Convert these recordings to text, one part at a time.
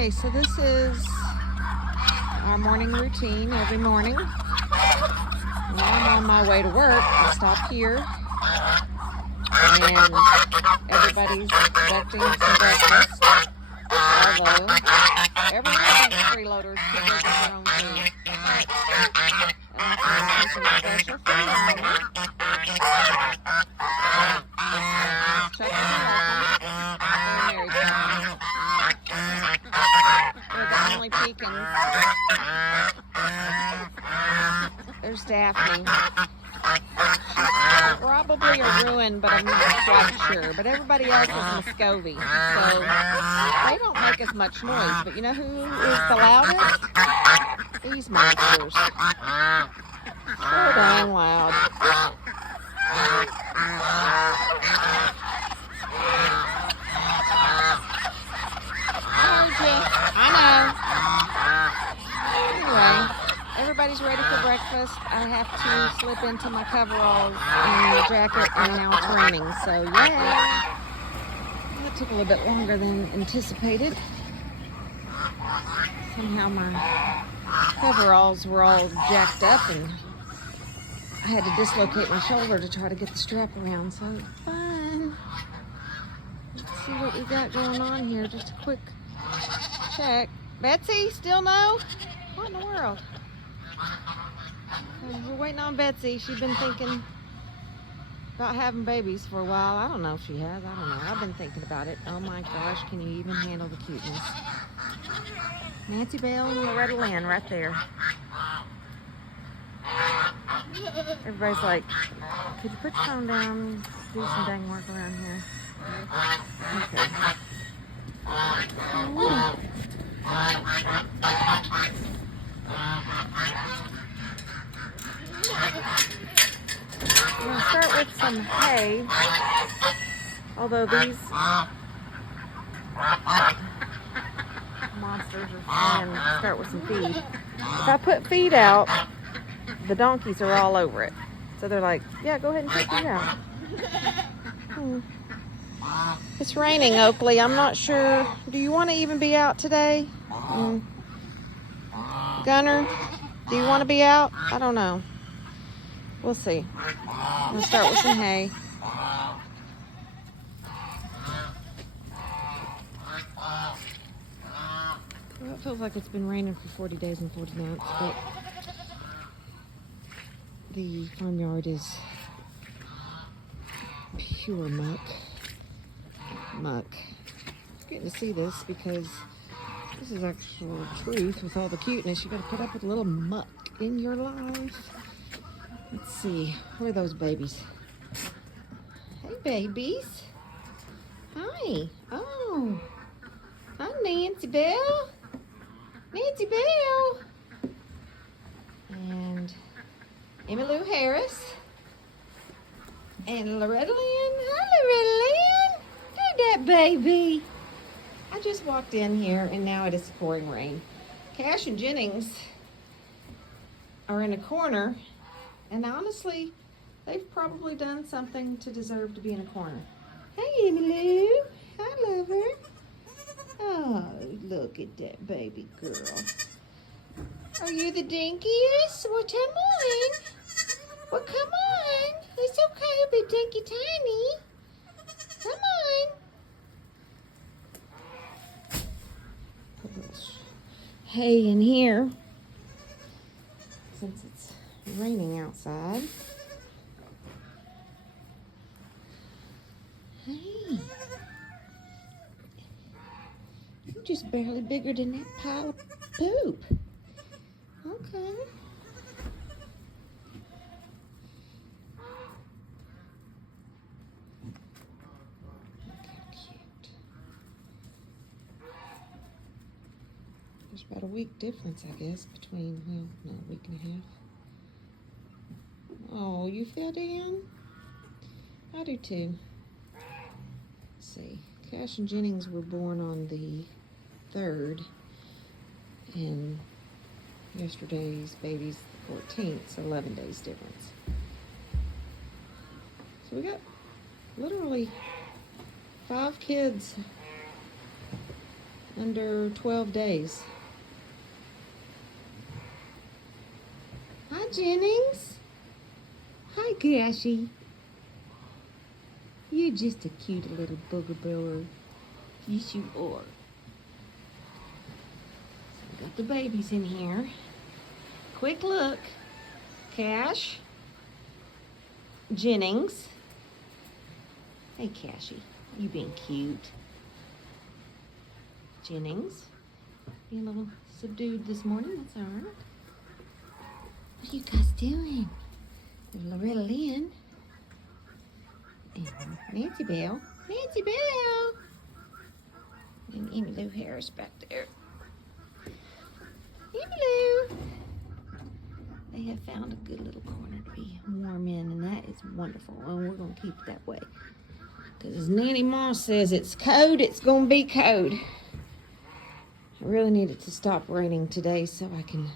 Okay, so this is our morning routine every morning. When I'm on my way to work, I stop here and everybody's expecting some breakfast. Although every one of these freeloaders can go get their own food. And I can some special food on it. Chuck and Malcolm. They're a married couple. They're the only pecans. There's Daphne. She's probably a ruin, but I'm not quite sure. But everybody else is Muscovy, so they don't make as much noise. But you know who is the loudest? These monsters. So dang loud. Anyway, everybody's ready for breakfast. I have to slip into my coveralls and the jacket, and now it's raining. So, yeah. That took a little bit longer than anticipated. Somehow my coveralls were all jacked up, and I had to dislocate my shoulder to try to get the strap around. So, fun. Let's see what we got going on here. Just a quick check. Betsy, still no? What in the world? We're waiting on Betsy. She's been thinking about having babies for a while. I don't know if she has. I don't know. I've been thinking about it. Oh my gosh, can you even handle the cuteness? Nancy Bell and Loretta Lynn right there. Everybody's like, could you put your phone down? Do some dang work around here. Okay. Ooh. I'm going to start with some hay, although these monsters are saying start with some feed. If I put feed out, the donkeys are all over it. So they're like, yeah, go ahead and put feed out. It's raining, Oakley. I'm not sure. Do you want to even be out today? Gunner, do you want to be out? I don't know. We'll see. I'm going to start with some hay. Well, it feels like it's been raining for 40 days and 40 nights, but the farmyard is pure muck. Getting to see this because this is actual truth with all the cuteness. You got to put up with a little muck in your life. Let's see. Where are those babies? Hey, babies. Hi. Oh. I'm Nancy Bell. Nancy Bell. And Emmylou Harris. And Loretta Lynn. Hi, Loretta Lynn. There's that baby. I just walked in here and now it is pouring rain. Cash and Jennings are in a corner, and honestly, they've probably done something to deserve to be in a corner. Hey, Emmylou. I love her. Oh, look at that baby girl. Are you the dinkiest? Well, come on. Well, come on. It's okay to be dinky tiny. Come on. Hay in here since it's raining outside. Hey, you're just barely bigger than that pile of poop. Okay. There's about a week difference, I guess, between, well, no, a week and a half. Oh, you fell down? I do too. Let's see. Cash and Jennings were born on the 3rd, and yesterday's baby's the 14th, so 11 days difference. So we got literally 5 kids under 12 days. Hi, Jennings. Hi, Cashy. You're just a cute little booger. Yes, you are. So we got the babies in here. Quick look. Cash. Jennings. Hey, Cashy. You being cute. Jennings. Being a little subdued this morning. That's all right. What are you guys doing? There's Loretta Lynn. And Nancy Bell. Nancy Bell! And Emmylou Harris back there. Emmylou! They have found a good little corner to be warm in, and that is wonderful. And we're going to keep it that way. Because as Nanny Ma says, it's cold, it's going to be cold. I really need it to stop raining today so I can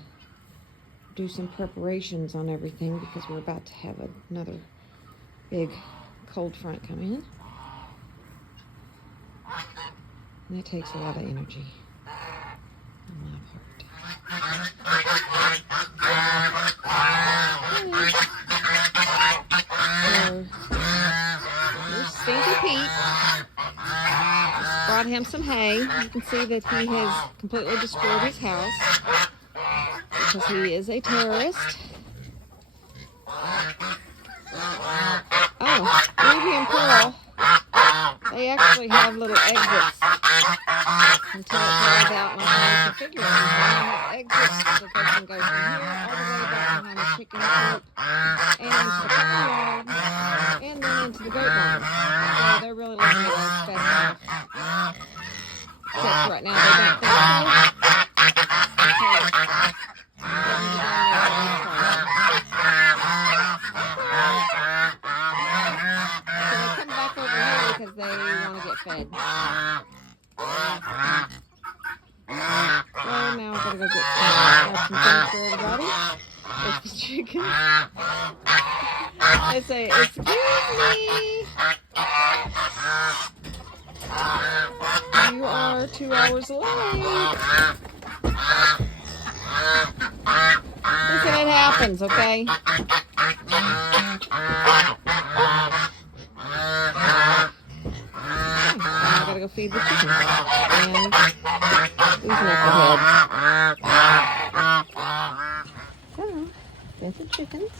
do some preparations on everything, because we're about to have another big cold front come in. And that takes a lot of energy on my part. So, here's Stinky Pete. Just brought him some hay. You can see that he has completely destroyed his house because he is a terrorist. Oh, Ruby and Pearl, they actually have little exits until it dries out and I can configure everything. They have exits so they can go from here all the way back behind the chicken coop and into the farmyard and then into the goat barn. So they're really letting me spec off. Except right now they don't think so. Because they want to get fed. So now I'm going to go get some things for everybody. There's the chicken. They say, excuse me. You are 2 hours late. Listen, it happens, okay? I gotta go feed the chicken. And these knuckleheads. So, there's the chickens.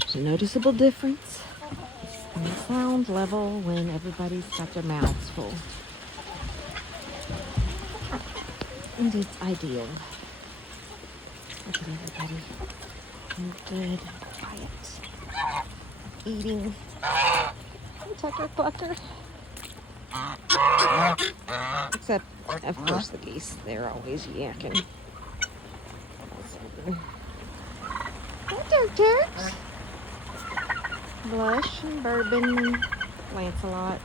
There's a noticeable difference in the sound level when everybody's got their mouths full. And it's ideal. Look at everybody. Good, quiet, eating. Tucker Plucker. Except, of course, the geese. They're always yakking. Hi, Turks. Blush and Bourbon and Lancelot.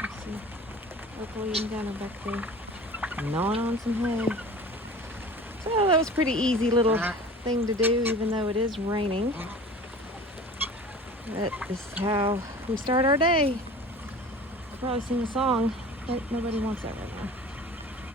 Let's see. Hopefully eating down back there. Gnawing on some hay. So that was a pretty easy little thing to do, even though it is raining. That is how we start our day. You've probably sing a song, but nobody wants that right now.